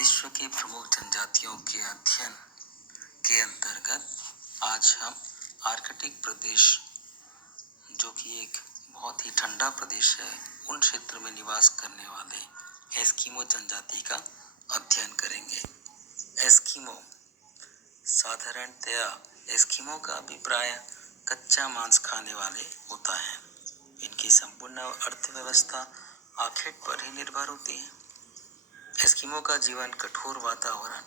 विश्व की प्रमुख जनजातियों के अध्ययन के अंतर्गत आज हम आर्कटिक प्रदेश, जो कि एक बहुत ही ठंडा प्रदेश है, उन क्षेत्र में निवास करने वाले एस्किमो जनजाति का अध्ययन करेंगे। एस्किमो साधारणतया एस्किमो का अभिप्राय कच्चा मांस खाने वाले होता है। इनकी संपूर्ण अर्थव्यवस्था आखेट पर ही निर्भर होती है। एस्किमो का जीवन कठोर वातावरण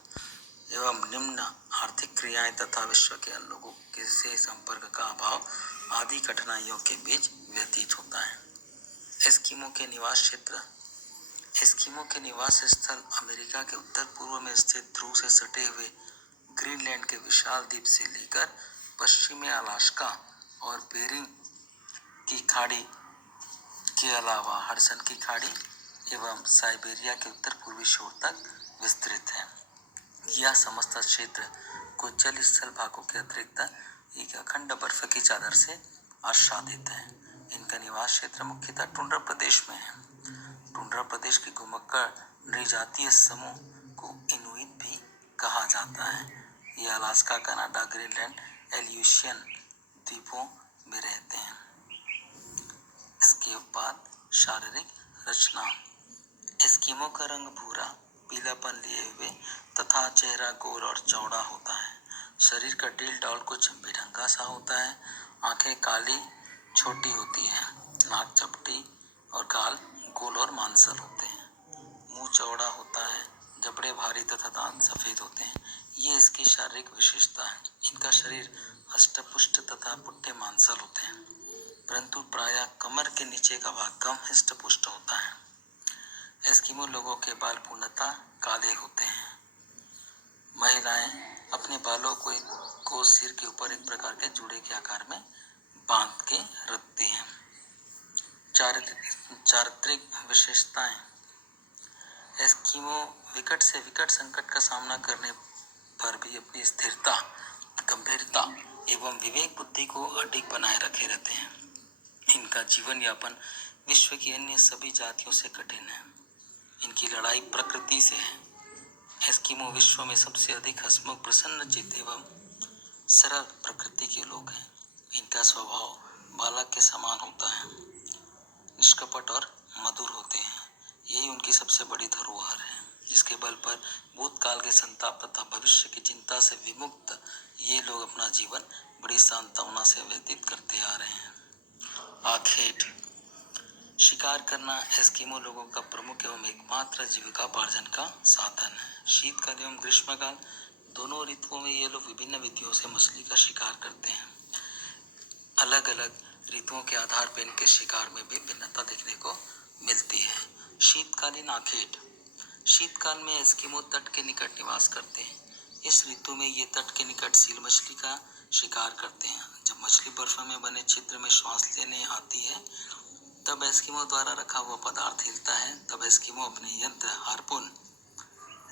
एवं निम्न आर्थिक क्रियाएं तथा विश्व के अन्य लोगों के से संपर्क का अभाव आदि कठिनाइयों के बीच व्यतीत होता है। एस्किमो के निवास क्षेत्र। एस्किमो के निवास स्थल अमेरिका के उत्तर पूर्व में स्थित ध्रुव से सटे हुए ग्रीनलैंड के विशाल द्वीप से लेकर पश्चिमी अलास्का और बेरिंग की खाड़ी के अलावा हडसन की खाड़ी एवं साइबेरिया के उत्तर पूर्वी छोर तक विस्तृत है। यह समस्त क्षेत्र कुछ जल स्थल भागों के अतिरिक्त एक अखंड बर्फ की चादर से आच्छादित है। इनका निवास क्षेत्र मुख्यतः टुंड्रा प्रदेश में है। टुंड्रा प्रदेश के घुमक्कड़ नृजातीय समूह को इनुइट भी कहा जाता है। ये अलास्का, कनाडा, ग्रीनलैंड, एल्यूशियन द्वीपों में रहते हैं। इसके बाद शारीरिक रचना। एस्किमो का रंग भूरा पीलापन लिए हुए तथा चेहरा गोल और चौड़ा होता है। शरीर का ढील डौल कुछ बेढंगा सा होता है। आंखें काली छोटी होती है। नाक चपटी और गाल गोल और मांसल होते हैं। मुंह चौड़ा होता है। जबड़े भारी तथा दांत सफेद होते हैं। ये इसकी शारीरिक विशेषता है। इनका शरीर हष्टपुष्ट तथा पुट्ठे मांसल होते हैं, परंतु प्रायः कमर के नीचे का भाग कम हष्टपुष्ट होता है। एस्किमो लोगों के बाल पूर्णतः काले होते हैं। महिलाएं अपने बालों को सिर के ऊपर एक प्रकार के जूड़े के आकार में बांध के रखती हैं। चारित्रिक विशेषताएं। एस्किमो विकट से विकट संकट का सामना करने पर भी अपनी स्थिरता, गंभीरता एवं विवेक बुद्धि को अडिग बनाए रखे रहते हैं। इनका जीवन यापन विश्व की अन्य सभी जातियों से कठिन है। इनकी लड़ाई प्रकृति से है। एस्किमो विश्व में सबसे अधिक हंसमुख, प्रसन्नचित्त एवं सरल प्रकृति के लोग हैं। इनका स्वभाव बालक के समान होता है, निष्कपट और मधुर होते हैं। यही उनकी सबसे बड़ी धरोहर है, जिसके बल पर भूतकाल के संताप तथा भविष्य की चिंता से विमुक्त ये लोग अपना जीवन बड़ी सांत्वना से व्यतीत करते आ रहे हैं। आखेट। शिकार करना एस्किमो लोगों का प्रमुख एवं एकमात्र जीविकापार्जन का साधन है। शीतकाल एवं ग्रीष्मकाल दोनों ऋतुओं में ये लोग विभिन्न विधियों से मछली का शिकार करते हैं। अलग अलग ऋतुओं के आधार पर इनके शिकार में भी भिन्नता देखने को मिलती है। शीतकालीन आखेट। शीतकाल में एस्किमो तट के निकट निवास करते हैं। इस ऋतु में ये तट के निकट सील मछली का शिकार करते हैं। जब मछली बर्फ में बने छिद्र में श्वास लेने आती है, तब एस्किमो द्वारा रखा हुआ पदार्थ हिलता है। तब एस्किमो अपने यंत्र हार्पून,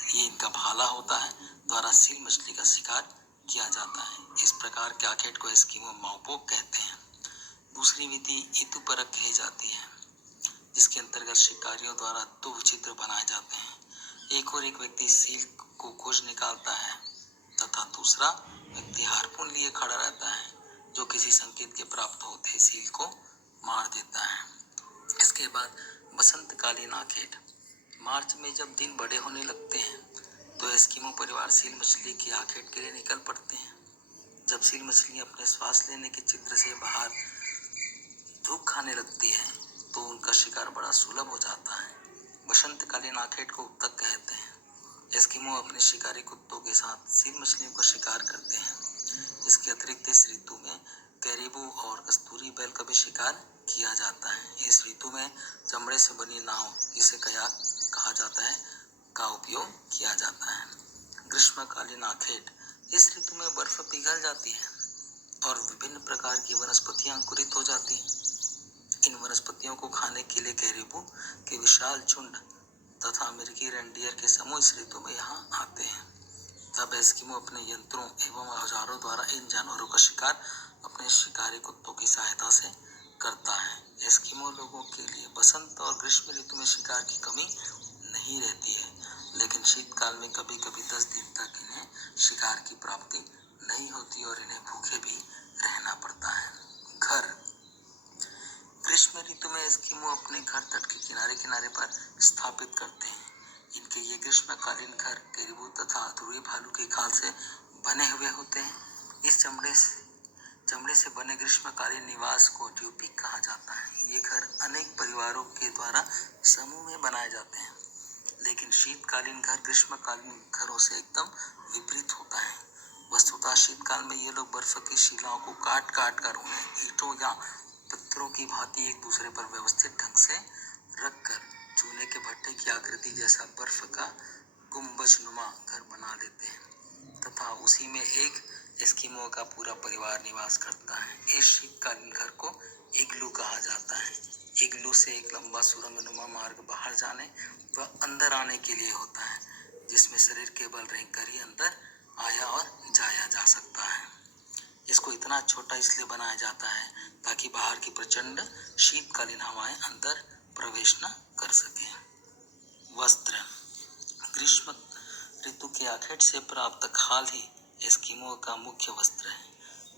ये इनका भाला होता है, द्वारा सील मछली का शिकार किया जाता है। इस प्रकार के आखेट को एस्किमो माउपोक कहते हैं। दूसरी विधि इतुपरक कही जाती है, जिसके अंतर्गत शिकारियों द्वारा दो छिद्र बनाए जाते हैं। एक और एक व्यक्ति सील को खोज निकालता है तथा दूसरा व्यक्ति हार्पून लिए खड़ा रहता है, जो किसी संकेत के प्राप्त होते ही सील को मार देता है। इसके बाद बसंतकालीन आखेट। मार्च में जब दिन बड़े होने लगते हैं, तो एस्किमो परिवार सील मछली की आखेट के लिए निकल पड़ते हैं। जब सील मछली अपने श्वास लेने के छिद्र से बाहर धूप खाने लगती है, तो उनका शिकार बड़ा सुलभ हो जाता है। बसंतकालीन आखेट को उत्तक कहते हैं। एस्किमो अपने शिकारी कुत्तों के साथ सील मछलियों का शिकार करते हैं। इसके अतिरिक्त इस ऋतु में कैरिबू और कस्तूरी बैल का भी शिकार किया जाता है। इस ऋतु में चमड़े से बनी नाव, जिसे कयाक कहा जाता है, का उपयोग किया जाता है। ग्रीष्मकालीन आखेट। इस ऋतु में बर्फ पिघल जाती है और विभिन्न प्रकार की वनस्पतियां अंकुरित हो जाती हैं। इन वनस्पतियों को खाने के लिए कैरिबू के विशाल झुंड तथा अमेरिकी रेंडियर के समूह इस ऋतु में यहाँ आते हैं। तब एस्किमो अपने यंत्रों एवं औजारों द्वारा इन जानवरों का शिकार अपने शिकारी कुत्तों की सहायता से करता है। एस्किमो लोगों के लिए बसंत और ग्रीष्म ऋतु में शिकार की कमी नहीं रहती है, लेकिन लेकिन शीतकाल में कभी कभी 10 दिन तक इन्हें शिकार की प्राप्ति नहीं होती और इन्हें भूखे भी रहना पड़ता है। घर। ग्रीष्म ऋतु में एस्किमो अपने घर तट के किनारे किनारे पर स्थापित करते हैं। इनके ये ग्रीष्मकालीन घर कैरिबू तथा ध्रुवी भालू की खाल से बने हुए होते हैं। इस चमड़े से बने ग्रीष्मकालीन निवास को ड्यूपिक कहा जाता है। ये घर अनेक परिवारों के द्वारा समूह में बनाए जाते हैं, लेकिन शीतकालीन घर ग्रीष्मकालीन घरों से एकदम विपरीत होता है। वस्तुतः शीतकाल में ये लोग बर्फ की शिलाओं को काट काट कर उन्हें ईंटों या पत्थरों की भांति एक दूसरे पर व्यवस्थित ढंग से रखकर चूने के भट्टे की आकृति जैसा बर्फ का गुंबजनुमा घर बना लेते हैं तथा उसी में एक एस्किमो का पूरा परिवार निवास करता है। इस शीतकालीन घर को इग्लू कहा जाता है। इग्लू से एक लंबा सुरंगनुमा मार्ग बाहर जाने व अंदर आने के लिए होता है, जिसमें शरीर के बल रेंगकर ही अंदर आया और जाया जा सकता है। इसको इतना छोटा इसलिए बनाया जाता है ताकि बाहर की प्रचंड शीतकालीन हवाएं अंदर प्रवेश न कर सके। वस्त्र। ग्रीष्म ऋतु के आखेट से प्राप्त खाल ही एस्किमो का मुख्य वस्त्र है।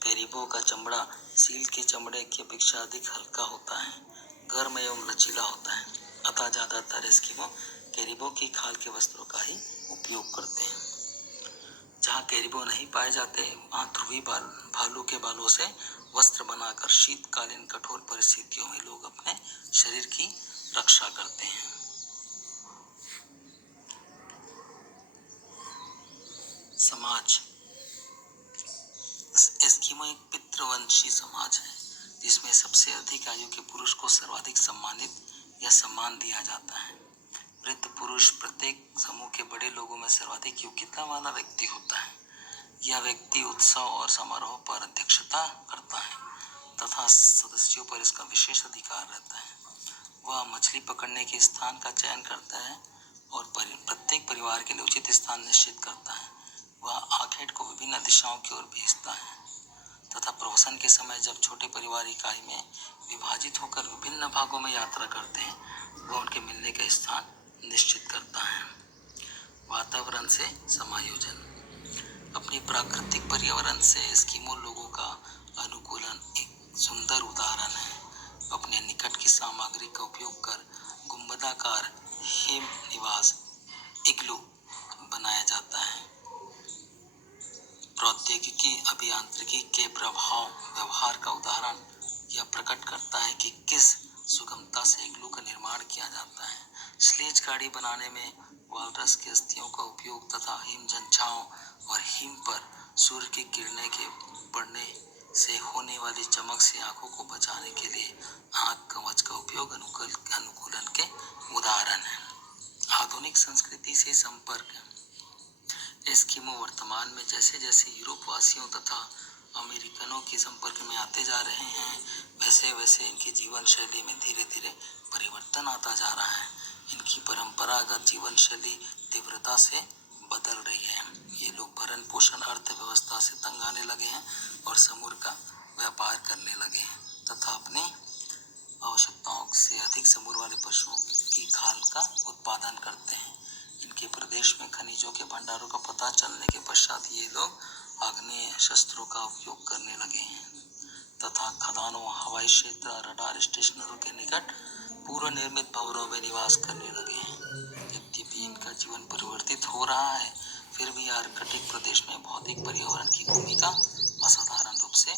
कैरिबो का चमड़ा सील के चमड़े की अपेक्षा अधिक हल्का होता है, गर्म एवं लचीला होता है, अतः ज्यादातर एस्किमो कैरिबो की खाल के वस्त्रों का ही उपयोग करते हैं। जहाँ कैरिबो नहीं पाए जाते वहाँ ध्रुवी भालू के बालों से वस्त्र बनाकर शीतकालीन कठोर परिस्थितियों में लोग अपने शरीर की रक्षा करते हैं। समाज। एस्किमो एक पितृवंशी समाज है, जिसमें सबसे अधिक आयु के पुरुष को सर्वाधिक सम्मानित या सम्मान दिया जाता है। वृद्ध पुरुष प्रत्येक समूह के बड़े लोगों में सर्वाधिक योग्यता वाला व्यक्ति होता है। यह व्यक्ति उत्सव और समारोह पर अध्यक्षता करता है तथा सदस्यों पर इसका विशेष अधिकार रहता है। वह मछली पकड़ने के स्थान का चयन करता है और प्रत्येक परिवार के लिए उचित स्थान निश्चित करता है। वह आखेट को विभिन्न दिशाओं की ओर भेजता है तथा प्रवसन के समय जब छोटे परिवार इकाई में विभाजित होकर विभिन्न भागों में यात्रा करते हैं, वह उनके मिलने का स्थान निश्चित करता है। वातावरण से समायोजन। अपनी प्राकृतिक पर्यावरण से एस्किमो लोगों का अनुकूलन एक सुंदर उदाहरण है। अपने निकट की सामग्री का उपयोग कर गुंबदाकार हिम निवास इग्लू बनाया जाता है। प्रौद्योगिकी अभियांत्रिकी के प्रभाव व्यवहार का उदाहरण यह प्रकट करता है कि किस सुगमता से इग्लू का निर्माण किया जाता है। स्लेज गाड़ी बनाने में वालरस की अस्थियों का उपयोग तथा हिम झंझाओं और हिम पर सूर्य की किरणें के पड़ने से होने वाली चमक से आंखों को बचाने के लिए आंख कवच का उपयोग अनुकूलन के उदाहरण है। आधुनिक संस्कृति से संपर्क। एस्किमो वर्तमान में जैसे जैसे यूरोप वासियों तथा अमेरिकनों के संपर्क में आते जा रहे हैं, वैसे वैसे इनकी जीवन शैली में धीरे धीरे परिवर्तन आता जा रहा है। इनकी परंपरागत जीवन शैली तीव्रता से बदल रही है। ये लोग भरण पोषण अर्थव्यवस्था से तंग आने लगे हैं और समूह का व्यापार करने लगे हैं तथा अपनी आवश्यकताओं से अधिक समूह वाले पशुओं की खाल का उत्पादन करते हैं। इनके प्रदेश में खनिजों के भंडारों का पता चलने के पश्चात ये लोग आग्नेय शस्त्रों का उपयोग करने लगे हैं तथा खदानों, हवाई क्षेत्र, रडार स्टेशनों के निकट पूर्व निर्मित भवनों में निवास करने लगे हैं। यद्यपि इनका जीवन परिवर्तित हो रहा है, फिर भी आर्कटिक प्रदेश में भौतिक पर्यावरण की भूमिका असाधारण रूप से